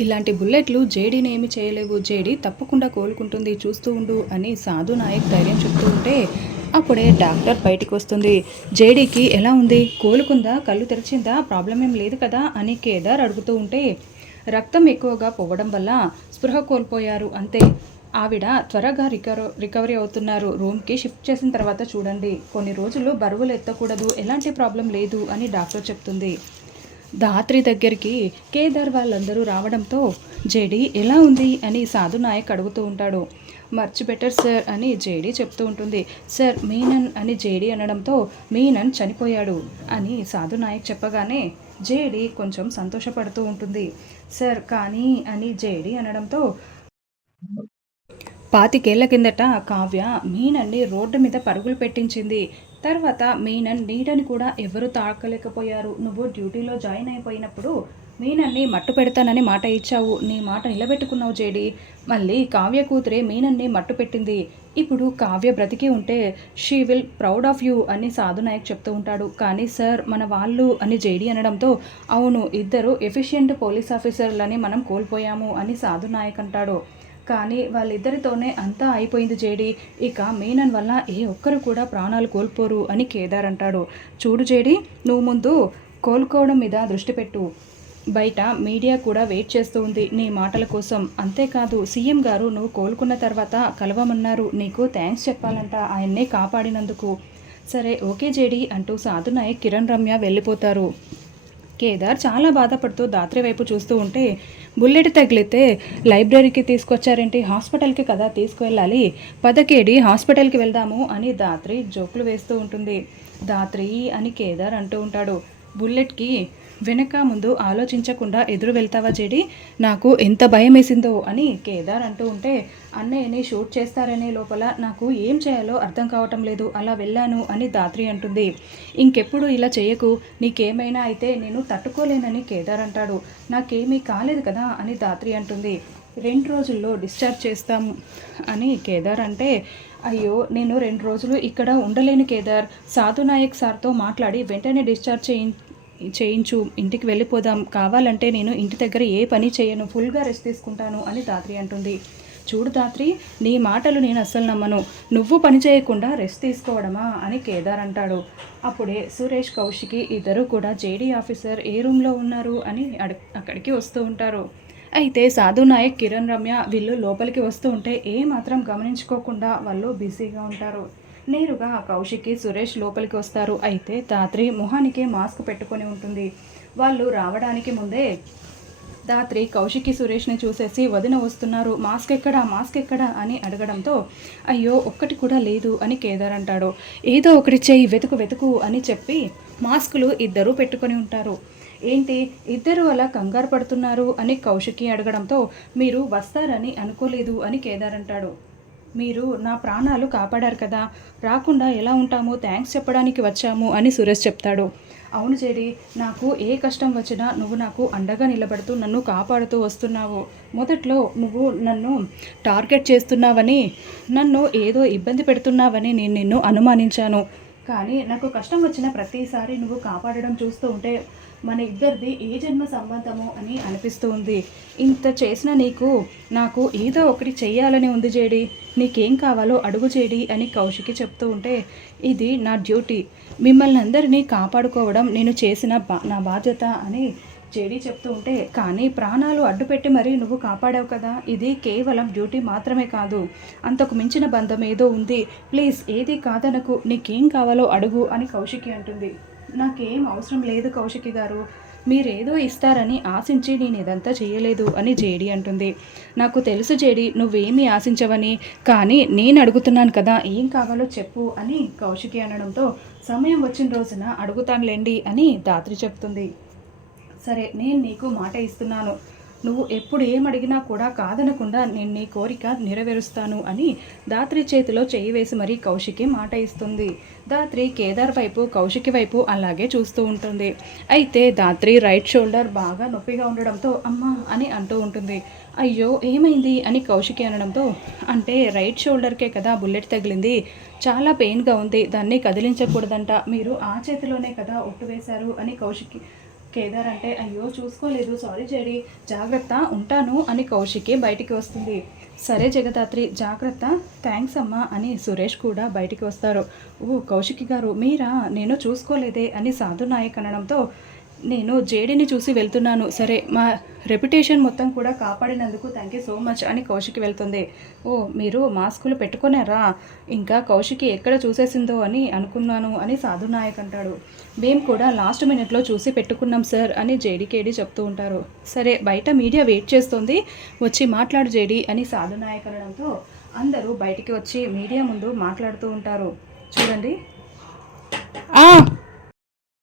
ఇలాంటి బుల్లెట్లు జేడీని ఏమి చేయలేవు. జేడీ తప్పకుండా కోలుకుంటుంది, చూస్తూ ఉండు అని సాధు నాయక్ ధైర్యం చెప్తూ ఉంటే అప్పుడే డాక్టర్ బయటికి వస్తుంది. జేడీకి ఎలా ఉంది, కోలుకుందా, కళ్ళు తెరిచిందా, ప్రాబ్లం ఏం లేదు కదా అని కేదార్ అడుగుతూ ఉంటే రక్తం ఎక్కువగా పోవడం వల్ల స్పృహ కోల్పోయారు అంతే. ఆవిడ త్వరగా రికవరీ అవుతున్నారు. రూమ్కి షిఫ్ట్ చేసిన తర్వాత చూడండి. కొన్ని రోజులు బరువులు ఎత్తకూడదు, ఎలాంటి ప్రాబ్లం లేదు అని డాక్టర్ చెప్తుంది. ధాత్రి దగ్గరికి కేదార్ వాళ్ళందరూ రావడంతో జేడీ ఎలా ఉంది అని సాధు నాయక్ అడుగుతూ ఉంటాడు. మచ్ బెటర్ సార్ అని జేడీ చెప్తూ ఉంటుంది. సార్ మీనన్ అని జేడీ అనడంతో మీనన్ చనిపోయాడు అని సాధు నాయక్ చెప్పగానే జేడీ కొంచెం సంతోషపడుతూ ఉంటుంది. సార్ కానీ అని జేడీ అనడంతో 25 కిందట కావ్య మీనన్ని రోడ్డు మీద పరుగులు పెట్టించింది. తర్వాత మీనన్ నీడని కూడా ఎవరు తాకలేకపోయారు. నువ్వు డ్యూటీలో జాయిన్ అయిపోయినప్పుడు మీనన్ని మట్టు పెడతానని మాట ఇచ్చావు. నీ మాట నిలబెట్టుకున్నావు జేడీ. మళ్ళీ కావ్య కూతురే మీనన్ని మట్టు పెట్టింది. ఇప్పుడు కావ్య బ్రతికి ఉంటే she will proud of you అని సాధు నాయక్ చెప్తూ ఉంటాడు. కానీ సార్ మన వాళ్ళు అని జేడీ అనడంతో అవును, ఇద్దరు ఎఫిషియెంట్ పోలీస్ ఆఫీసర్లని మనం కోల్పోయాము అని సాధు నాయక్ అంటాడు. కానీ వాళ్ళిద్దరితోనే అంతా అయిపోయింది జేడీ. ఇక మీనన్ వల్ల ఏ ఒక్కరు కూడా ప్రాణాలు కోల్పోరు అని కేదార్ అంటాడు. చూడు జేడీ, నువ్వు ముందు కోలుకోవడం మీద దృష్టి పెట్టు. బయట మీడియా కూడా వెయిట్ చేస్తూ ఉంది నీ మాటల కోసం. అంతేకాదు సీఎం గారు నువ్వు కోలుకున్న తర్వాత కలవమన్నారు. నీకు థ్యాంక్స్ చెప్పాలంట ఆయన్నే కాపాడినందుకు. సరే ఓకే జేడీ అంటూ సాధు నాయక్, కిరణ్ రమ్య వెళ్ళిపోతారు. కేదార్ చాలా బాధపడుతూ ధాత్రి వైపు చూస్తూ ఉంటే బుల్లెట్ తగిలితే లైబ్రరీకి తీసుకొచ్చారేంటి, హాస్పిటల్కి కదా తీసుకువెళ్ళాలి, పదకేడి హాస్పిటల్కి వెళ్దాము అని ధాత్రి జోకులు వేస్తూ ఉంటుంది. ధాత్రి అని కేదార్ అంటూ ఉంటాడు. బుల్లెట్కి వెనక ముందు ఆలోచించకుండా ఎదురు వెళ్తావా జేడి, నాకు ఎంత భయం వేసిందో అని కేదార్ అంటూ ఉంటే అన్నయ్యని షూట్ చేస్తారనే లోపల నాకు ఏం చేయాలో అర్థం కావటం లేదు, అలా వెళ్ళాను అని ధాత్రి అంటుంది. ఇంకెప్పుడు ఇలా చేయకు, నీకేమైనా అయితే నేను తట్టుకోలేనని కేదార్ అంటాడు. నాకేమీ కాలేదు కదా అని ధాత్రి అంటుంది. 2 రోజుల్లో డిశ్చార్జ్ చేస్తాము అని కేదార్ అంటే అయ్యో నేను 2 రోజులు ఇక్కడ ఉండలేను కేదార్, సాధు నాయక్ సార్తో మాట్లాడి వెంటనే డిశ్చార్జ్ చేయించు, ఇంటికి వెళ్ళిపోదాం, కావాలంటే నేను ఇంటి దగ్గర ఏ పని చేయను, ఫుల్గా రెస్ట్ తీసుకుంటాను అని ధాత్రి అంటుంది. చూడు ధాత్రి, నీ మాటలు నేను అస్సలు నమ్మను, నువ్వు పని చేయకుండా రెస్ట్ తీసుకోవడమా అని కేదార్ అంటాడు. అప్పుడే సురేష్, కౌశికి ఇద్దరు కూడా జేడీ ఆఫీసర్ ఏ రూమ్లో ఉన్నారు అని అక్కడికి వస్తూ ఉంటారు. అయితే సాధు నాయక్, కిరణ్ రమ్య వీళ్ళు లోపలికి వస్తూ ఉంటే ఏమాత్రం గమనించుకోకుండా వాళ్ళు బిజీగా ఉంటారు. నేరుగా కౌశికి, సురేష్ లోపలికి వస్తారు. అయితే ధాత్రి మొహానికి మాస్క్ పెట్టుకొని ఉంటుంది. వాళ్ళు రావడానికి ముందే ధాత్రి కౌశికి, సురేష్ని చూసేసి వదిన వస్తున్నారు, మాస్క్ ఎక్కడా అని అడగడంతో అయ్యో ఒక్కటి కూడా లేదు అని కేదార్ అంటాడు. ఏదో ఒకటి చెయ్యి, వెతుకు అని చెప్పి మాస్కులు ఇద్దరూ పెట్టుకొని ఉంటారు. ఏంటి ఇద్దరు అలా కంగారు పడుతున్నారు అని కౌశికి అడగడంతో మీరు వస్తారని అనుకోలేదు అని కేదార్ అంటాడు. మీరు నా ప్రాణాలు కాపాడారు కదా, రాకుండా ఎలా ఉంటామో థ్యాంక్స్ చెప్పడానికి వచ్చాము అని సురేష్ చెప్తాడు. అవును జేడి, నాకు ఏ కష్టం వచ్చినా నువ్వు నాకు అండగా నిలబడుతూ నన్ను కాపాడుతూ వస్తున్నావు. మొదట్లో నువ్వు నన్ను టార్గెట్ చేస్తున్నావని, నన్ను ఏదో ఇబ్బంది పెడుతున్నావని నేను నిన్ను అనుమానించాను. కానీ నాకు కష్టం వచ్చిన ప్రతిసారి నువ్వు కాపాడడం చూస్తూ ఉంటే మన ఇద్దరిది ఏ జన్మ సంబంధమో అని అనిపిస్తూ ఉంది. ఇంత చేసిన నాకు ఏదో ఒకటి చెయ్యాలని ఉంది జేడి, నీకేం కావాలో అడుగు జేడి అని కౌశికి చెప్తూ ఉంటే ఇది నా డ్యూటీ, మిమ్మల్ని అందరినీ కాపాడుకోవడం నేను చేసిన నా బాధ్యత అని జేడీ చెప్తూ ఉంటే కానీ ప్రాణాలు అడ్డుపెట్టి మరీ నువ్వు కాపాడావు కదా, ఇది కేవలం డ్యూటీ మాత్రమే కాదు, అంతకు మించిన బంధం ఏదో ఉంది, ప్లీజ్ ఏది కాదనకు, నీకేం కావాలో అడుగు అని కౌశికి అంటుంది. నాకేం అవసరం లేదు కౌశికి గారు, మీరేదో ఇస్తారని ఆశించి నేను ఇదంతా చేయలేదు అని జేడీ అంటుంది. నాకు తెలుసు జేడీ, నువ్వేమీ ఆశించవని, కానీ నేను అడుగుతున్నాను కదా, ఏం కావాలో చెప్పు అని కౌశికి అనడంతో సమయం వచ్చిన రోజున అడుగుతానులేండి అని ధాత్రి చెప్తుంది. సరే నేను నీకు మాట ఇస్తున్నాను, నువ్వు ఎప్పుడు ఏమడిగినా కూడా కాదనకుండా నేను నీ కోరిక నెరవేరుస్తాను అని ధాత్రి చేతిలో చేయి వేసి మరీ కౌశికి మాట ఇస్తుంది. ధాత్రి కేదార్ వైపు, కౌశికి వైపు అలాగే చూస్తూ ఉంటుంది. అయితే ధాత్రి రైట్ షోల్డర్ బాగా నొప్పిగా ఉండడంతో అమ్మా అని అంటూ ఉంటుంది. అయ్యో ఏమైంది అని కౌశికి అనడంతో అంటే రైట్ షోల్డర్కే కదా బుల్లెట్ తగిలింది, చాలా పెయిన్గా ఉంది, దాన్ని కదిలించకూడదంట, మీరు ఆ చేతిలోనే కదా ఒట్టు వేశారు అని కేదార్ అంటే అయ్యో చూసుకోలేదు, సారీ జేడి, జాగ్రత్త, ఉంటాను అని కౌశికి బయటికి వస్తుంది. సరే జగదాత్రి, జాగ్రత్త, థ్యాంక్స్ అమ్మా అని సురేష్ కూడా బయటికి వస్తారు. ఓ కౌశికి గారు మీరా, నేను చూసుకోలేదే అని సాధు నాయక్ అనడంతో నేను జేడీని చూసి వెళ్తున్నాను, సరే మా రెప్యుటేషన్ మొత్తం కూడా కాపాడినందుకు థ్యాంక్ యూ సో మచ్ అని కౌశికి వెళ్తుంది. ఓ మీరు మాస్కులు పెట్టుకున్నారా, ఇంకా కౌశికి ఎక్కడ చూసేసిందో అని అనుకున్నాను అని సాధు నాయక్ అంటాడు. మేము కూడా లాస్ట్ మినిట్లో చూసి పెట్టుకున్నాం సార్ అని జేడీకేడి చెప్తూ ఉంటారు. సరే బయట మీడియా వెయిట్ చేస్తుంది, వచ్చి మాట్లాడు జేడీ అని సాధు నాయక్ అనడంతో అందరూ బయటికి వచ్చి మీడియా ముందు మాట్లాడుతూ ఉంటారు. చూడండి.